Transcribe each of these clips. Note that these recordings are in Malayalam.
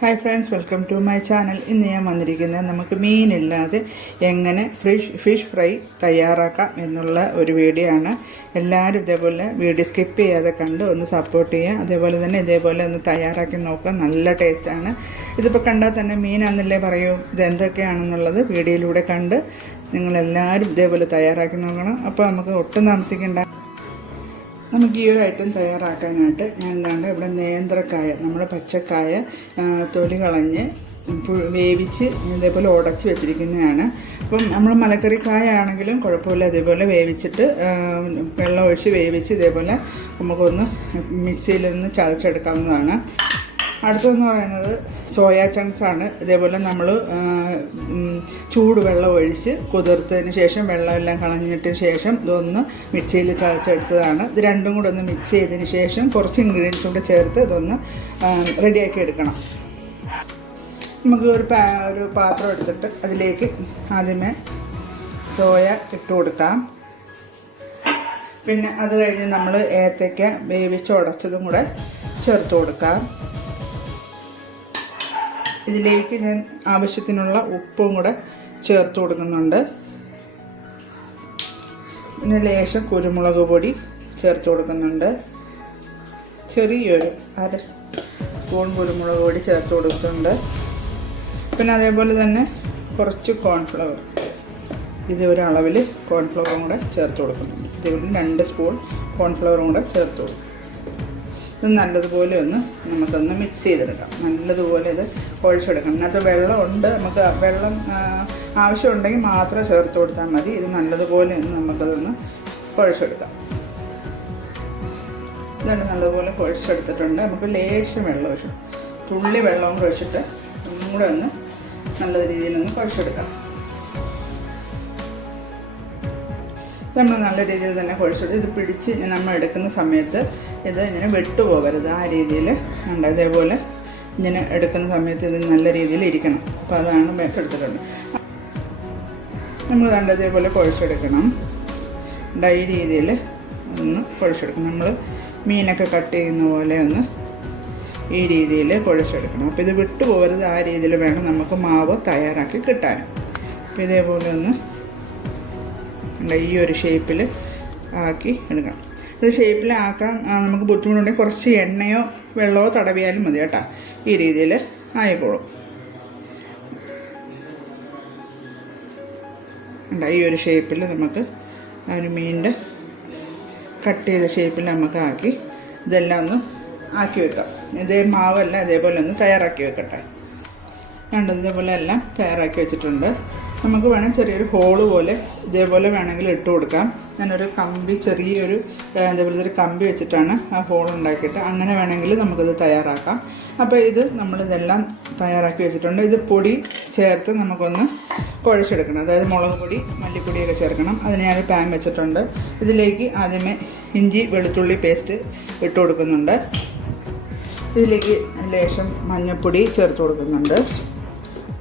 Hi friends welcome to my channel ഇന്ന് ഞാൻ വന്നിരിക്കുന്നത് നമുക്ക് മീനില്ലാതെ എങ്ങനെ ഫിഷ് ഫിഷ് ഫ്രൈ തയ്യാറാക്കാം എന്നുള്ള ഒരു വീഡിയോ ആണ്. എല്ലാവരും ഇതേപോലെ വീഡിയോ സ്കിപ്പ് ചെയ്യാതെ കണ്ട് ഒന്ന് സപ്പോർട്ട് ചെയ്യുക. അതേപോലെ തന്നെ ഇതേപോലെ ഒന്ന് തയ്യാറാക്കി നോക്കുക. നല്ല ടേസ്റ്റാണ് ഇതിപ്പോൾ കണ്ടാൽ തന്നെ മീനാണെന്നല്ലേ പറയൂ. ഇതെന്തൊക്കെയാണെന്നുള്ളത് വീഡിയോയിലൂടെ കണ്ട് നിങ്ങളെല്ലാവരും ഇതേപോലെ തയ്യാറാക്കി നോക്കണം. അപ്പോൾ നമുക്ക് ഒട്ടും താമസിക്കേണ്ട. നമുക്ക് ഈ ഒരു ഐറ്റം തയ്യാറാക്കാനായിട്ട് ഞാൻ എന്താണ് ഇവിടെ നേന്ത്രക്കായ നമ്മുടെ പച്ചക്കായ തൊലി കളഞ്ഞ് വേവിച്ച് ഇതേപോലെ ഉടച്ച് വെച്ചിരിക്കുന്നതാണ്. അപ്പം നമ്മൾ മലക്കറി കായ ആണെങ്കിലും കുഴപ്പമില്ല ഇതേപോലെ വേവിച്ചിട്ട് വെള്ളം ഒഴിച്ച് വേവിച്ച് ഇതേപോലെ നമുക്കൊന്ന് മിക്സിയിലൊന്ന് ചതച്ചെടുക്കാവുന്നതാണ്. അടുത്തതെന്ന് പറയുന്നത് സോയാ ചങ്ക്സ് ആണ്. ഇതേപോലെ നമ്മൾ ചൂടുവെള്ളം ഒഴിച്ച് കുതിർത്തതിന് ശേഷം വെള്ളമെല്ലാം കളഞ്ഞിട്ട് ശേഷം ഇതൊന്ന് മിക്സിയിൽ ചതച്ചെടുത്തതാണ്. ഇത് രണ്ടും കൂടെ ഒന്ന് മിക്സ് ചെയ്തതിന് ശേഷം കുറച്ച് ഇൻഗ്രീഡിയൻസ് കൂടെ ചേർത്ത് ഇതൊന്ന് റെഡിയാക്കി എടുക്കണം. നമുക്ക് ഒരു പാ ഒരു പാത്രം എടുത്തിട്ട് അതിലേക്ക് ആദ്യമേ സോയ ഇട്ട് കൊടുക്കാം. പിന്നെ അത് കഴിഞ്ഞ് നമ്മൾ ഏത്തയ്ക്ക വേവിച്ച് ഉടച്ചതും കൂടെ ചേർത്ത് കൊടുക്കാം. ഇതിലേക്ക് ഞാൻ ആവശ്യത്തിനുള്ള ഉപ്പും കൂടെ ചേർത്ത് കൊടുക്കുന്നുണ്ട്. പിന്നെ ലേശം കുരുമുളക് പൊടി ചേർത്ത് കൊടുക്കുന്നുണ്ട്. ചെറിയൊരു അര സ്പൂൺ കുരുമുളക് പൊടി ചേർത്ത് കൊടുക്കുന്നുണ്ട്. പിന്നെ അതേപോലെ തന്നെ കുറച്ച് കോൺഫ്ലവർ. ഇത് ഒരളവിൽ കോൺഫ്ലവറും കൂടെ ചേർത്ത് കൊടുക്കുന്നുണ്ട്. ഇതിൽ രണ്ട് സ്പൂൺ കോൺഫ്ലവറും കൂടെ ചേർത്ത് കൊടുക്കും ഇത് നല്ലതുപോലെ ഒന്ന് നമുക്കൊന്ന് മിക്സ് ചെയ്തെടുക്കാം. നല്ലതുപോലെ ഇത് കുഴച്ചെടുക്കണം ഇതിനകത്ത് വെള്ളമുണ്ട്. നമുക്ക് വെള്ളം ആവശ്യമുണ്ടെങ്കിൽ മാത്രം ചേർത്ത് കൊടുത്താൽ മതി. ഇത് നല്ലതുപോലെ ഒന്ന് നമുക്കതൊന്ന് കുഴച്ചെടുക്കാം ഇതാണ് നല്ലതുപോലെ കുഴച്ചെടുത്തിട്ടുണ്ട് നമുക്ക് ലേശം വെള്ളം ഒഴിച്ചു തുള്ളി വെള്ളവും കുഴച്ചിട്ട് ഒന്നും കൂടെ ഒന്ന് നല്ല രീതിയിൽ ഒന്ന് കുഴച്ചെടുക്കാം നമ്മൾ നല്ല രീതിയിൽ തന്നെ കുഴച്ചിട്ട് ഇത് പിടിച്ച് നമ്മൾ എടുക്കുന്ന സമയത്ത് ഇത് ഇങ്ങനെ വിട്ടുപോകരുത് ആ രീതിയിൽ ഉണ്ട് അതേപോലെ ഇങ്ങനെ എടുക്കുന്ന സമയത്ത് ഇത് നല്ല രീതിയിൽ ഇരിക്കണം. അപ്പോൾ അതാണ് എടുത്തിട്ടുണ്ട് നമ്മൾ കണ്ട? ഇതേപോലെ കുഴച്ചെടുക്കണം. ഡൈ രീതിയിൽ ഒന്ന് കുഴച്ചെടുക്കണം. നമ്മൾ മീനൊക്കെ കട്ട് ചെയ്യുന്ന പോലെ ഒന്ന് ഈ രീതിയിൽ കുഴച്ചെടുക്കണം. അപ്പോൾ ഇത് വിട്ടുപോകരുത് ആ രീതിയിൽ വേണം നമുക്ക് മാവ് തയ്യാറാക്കി കിട്ടാൻ. അപ്പോൾ ഇതേപോലെ ഒന്ന് ഈ ഒരു ഷേപ്പിൽ ആക്കി എടുക്കണം. ഇത് ഷേപ്പിലാക്കാൻ നമുക്ക് ബുദ്ധിമുട്ടുണ്ടെങ്കിൽ കുറച്ച് എണ്ണയോ വെള്ളമോ തടവിയാലും മതി കേട്ടോ. ഈ രീതിയിൽ ആയിക്കോളും. ഈ ഒരു ഷേപ്പിൽ നമുക്ക് ആ ഒരു മീനിന്റെ കട്ട് ചെയ്ത ഷേപ്പിൽ നമുക്ക് ആക്കി ഇതെല്ലാം ഒന്ന് ആക്കി വെക്കാം. ഇതേ മാവല്ല അതേപോലെ ഒന്ന് തയ്യാറാക്കി വെക്കട്ടെ. രണ്ട് ഇതേപോലെ എല്ലാം തയ്യാറാക്കി വെച്ചിട്ടുണ്ട്. നമുക്ക് വേണം ചെറിയൊരു ഹോൾ പോലെ ഇതേപോലെ വേണമെങ്കിൽ ഇട്ട് കൊടുക്കാം. ഞാനൊരു കമ്പി ചെറിയൊരു ഇതേപോലത്തെ ഒരു കമ്പി വെച്ചിട്ടാണ് ആ ഹോൾ ഉണ്ടാക്കിയിട്ട് അങ്ങനെ വേണമെങ്കിൽ നമുക്കിത് തയ്യാറാക്കാം. അപ്പോൾ ഇത് നമ്മളിതെല്ലാം തയ്യാറാക്കി വെച്ചിട്ടുണ്ട്. ഇത് പൊടി ചേർത്ത് നമുക്കൊന്ന് കുഴച്ചെടുക്കണം. അതായത് മുളക് പൊടി മല്ലിപ്പൊടിയൊക്കെ ചേർക്കണം. അതിന് ഞാൻ പാൻ വെച്ചിട്ടുണ്ട്. ഇതിലേക്ക് ആദ്യമേ ഇഞ്ചി വെളുത്തുള്ളി പേസ്റ്റ് ഇട്ട് കൊടുക്കുന്നുണ്ട്. ഇതിലേക്ക് ലേശം മഞ്ഞൾപ്പൊടി ചേർത്ത് കൊടുക്കുന്നുണ്ട്.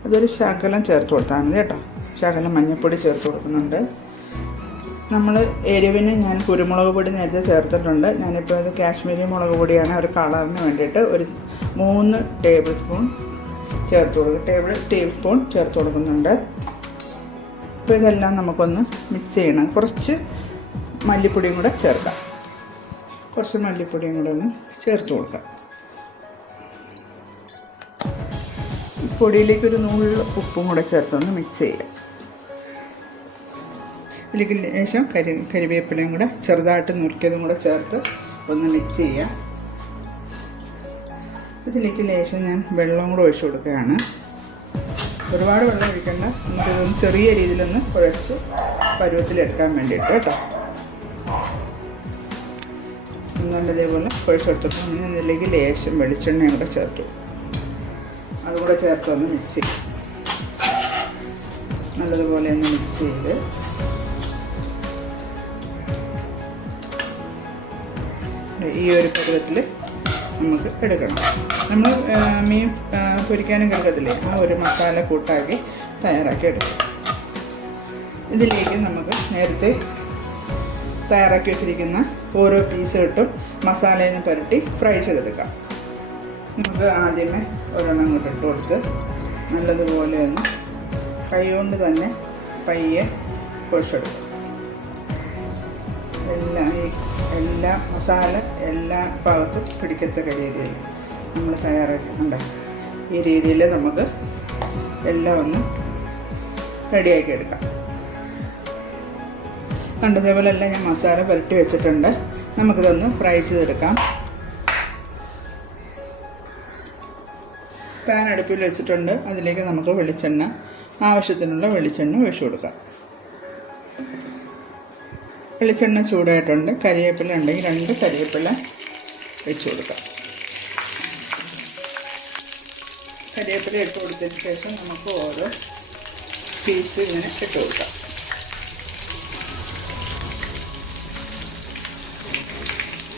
അതൊരു ശകലം ചേർത്ത് കൊടുത്താൽ മതി കേട്ടോ. ശകലം മഞ്ഞൾപ്പൊടി ചേർത്ത് കൊടുക്കുന്നുണ്ട്. നമ്മൾ എരിവിന് ഞാൻ കുരുമുളക് പൊടി നേരത്തെ ചേർത്തിട്ടുണ്ട്. ഞാനിപ്പോൾ ഇത് കാശ്മീരി മുളക് പൊടിയാണ് ഒരു കളറിന് വേണ്ടിയിട്ട് ഒരു മൂന്ന് ടേബിൾ സ്പൂൺ ചേർത്ത് കൊടുക്കും ടേബിൾ ടേബിൾ സ്പൂൺ ചേർത്ത് കൊടുക്കുന്നുണ്ട്. അപ്പോൾ ഇതെല്ലാം നമുക്കൊന്ന് മിക്സ് ചെയ്യണം. കുറച്ച് മല്ലിപ്പൊടിയും കൂടെ ചേർക്കാം. കുറച്ച് മല്ലിപ്പൊടിയും കൂടെ ഒന്ന് ചേർത്ത് കൊടുക്കാം. പൊടിയിലേക്ക് ഒരു നൂൽ ഉപ്പും കൂടെ ചേർത്തൊന്ന് മിക്സ് ചെയ്യാം. ഇതിലേക്ക് ലേശം കരി കരിവേപ്പിലയും കൂടെ ചെറുതായിട്ട് നുറുക്കിയതും കൂടെ ചേർത്ത് ഒന്ന് മിക്സ് ചെയ്യാം. ഇതിലേക്ക് ലേശം ഞാൻ വെള്ളം കൂടെ ഒഴിച്ചു കൊടുക്കുകയാണ്. ഒരുപാട് വെള്ളം ഒഴിക്കേണ്ട. നമുക്കിതൊന്ന് ചെറിയ രീതിയിലൊന്ന് കുഴച്ച് പരുവത്തിലെടുക്കാൻ വേണ്ടിയിട്ട് കേട്ടോ. നല്ലതേപോലെ കുഴച്ചെടുത്തിട്ട് ഇനി ഇതിലേക്ക് ലേശം വെളിച്ചെണ്ണയും കൂടെ ചേർത്തു. അതുകൂടെ ചേർത്ത് ഒന്ന് മിക്സ് ചെയ്യും. നല്ലതുപോലെ ഒന്ന് മിക്സ് ചെയ്ത് ഈ ഒരു പരുവത്തിൽ നമുക്ക് എടുക്കണം. നമ്മൾ മീൻ പൊരിക്കാനും കിടക്കത്തില്ലേ ആ ഒരു മസാല കൂട്ടാക്കി തയ്യാറാക്കി എടുക്കും. ഇതിലേക്ക് നമുക്ക് നേരത്തെ തയ്യാറാക്കി വെച്ചിരിക്കുന്ന ഓരോ പീസ് ഇട്ടും മസാലയിൽ നിന്ന് പുരട്ടി ഫ്രൈ ചെയ്തെടുക്കാം. നമുക്ക് ആദ്യമേ ഒരെണ്ണം ഇങ്ങോട്ട് ഇട്ട് കൊടുത്ത് നല്ലതുപോലെ ഒന്ന് കൈകൊണ്ട് തന്നെ പയ്യെ കുഴച്ചെടുക്കും എല്ലാം ഈ എല്ലാ മസാല എല്ലാ ഭാഗത്തും പിടിക്കത്തക്ക രീതിയിൽ നമ്മൾ തയ്യാറാക്കുന്നുണ്ട് ഈ രീതിയിൽ നമുക്ക് എല്ലാം ഒന്ന് റെഡിയാക്കി എടുക്കാം. കണ്ടതേപോലെ എല്ലാം ഞാൻ മസാല പുരട്ടി വെച്ചിട്ടുണ്ട്. നമുക്കിതൊന്ന് ഫ്രൈ ചെയ്തെടുക്കാം. പാൻ അടുപ്പിൽ വെച്ചിട്ടുണ്ട്. അതിലേക്ക് നമുക്ക് വെളിച്ചെണ്ണ ആവശ്യത്തിനുള്ള വെളിച്ചെണ്ണ ഒഴിച്ചു കൊടുക്കാം. വെളിച്ചെണ്ണ ചൂടായിട്ടുണ്ട്. കരിവേപ്പില ഉണ്ടെങ്കിൽ രണ്ട് കരിവേപ്പില വെച്ച് കൊടുക്കാം. കരിവേപ്പില ഇട്ട് കൊടുത്തതിന് ശേഷം നമുക്ക് ഓരോ പീസ് ഇങ്ങനെ ഇട്ട് കൊടുക്കാം.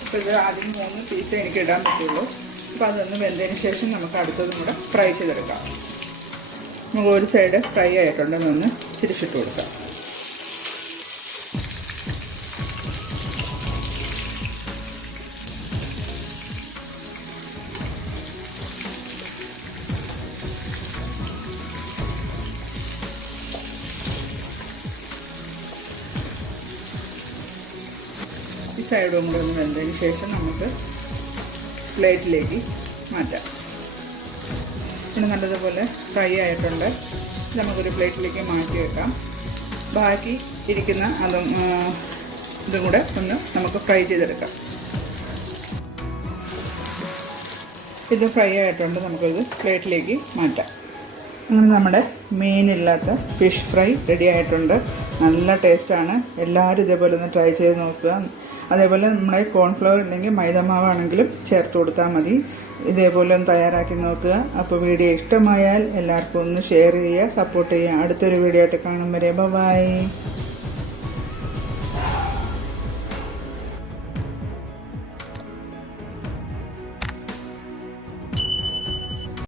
അപ്പോൾ ഇത് ആദ്യം മൂന്ന് പീസ് എനിക്ക് ഇടാൻ പറ്റുള്ളൂ. അപ്പോൾ അതൊന്ന് വെന്തതിന് ശേഷം നമുക്ക് അടുത്തതും കൂടെ ഫ്രൈ ചെയ്തെടുക്കാം. നമുക്ക് ഒരു സൈഡ് ഫ്രൈ ആയിട്ടുണ്ടെന്നൊന്ന് തിരിച്ചിട്ട് കൊടുക്കാം. സൈഡും കൂടെ ഒന്ന് വെന്തതിന് ശേഷം നമുക്ക് പ്ലേറ്റിലേക്ക് മാറ്റാം. പിന്നെ നല്ലതുപോലെ ഫ്രൈ ആയിട്ടുണ്ട്. ഇത് നമുക്കൊരു പ്ലേറ്റിലേക്ക് മാറ്റി വെക്കാം. ബാക്കി ഇരിക്കുന്ന അതും ഇതും കൂടെ ഒന്ന് നമുക്ക് ഫ്രൈ ചെയ്തെടുക്കാം. ഇത് ഫ്രൈ ആയിട്ടുണ്ട്. നമുക്കിത് പ്ലേറ്റിലേക്ക് മാറ്റാം. അങ്ങനെ നമ്മുടെ മീനില്ലാത്ത ഫിഷ് ഫ്രൈ റെഡി ആയിട്ടുണ്ട്. നല്ല ടേസ്റ്റാണ് എല്ലാവരും ഇതേപോലെ ഒന്ന് ട്രൈ ചെയ്ത് നോക്കുക. അതേപോലെ നമ്മുടെ കോൺഫ്ലവർ ഇല്ലെങ്കിൽ മൈദമാവാണെങ്കിലും ചേർത്ത് കൊടുത്താൽ മതി. ഇതേപോലെ ഒന്ന് തയ്യാറാക്കി നോക്കുക. അപ്പോൾ വീഡിയോ ഇഷ്ടമായാൽ എല്ലാവർക്കും ഒന്ന് ഷെയർ ചെയ്യുക സപ്പോർട്ട് ചെയ്യുക. അടുത്തൊരു വീഡിയോ ആയിട്ട് കാണും വരെ. ബൈ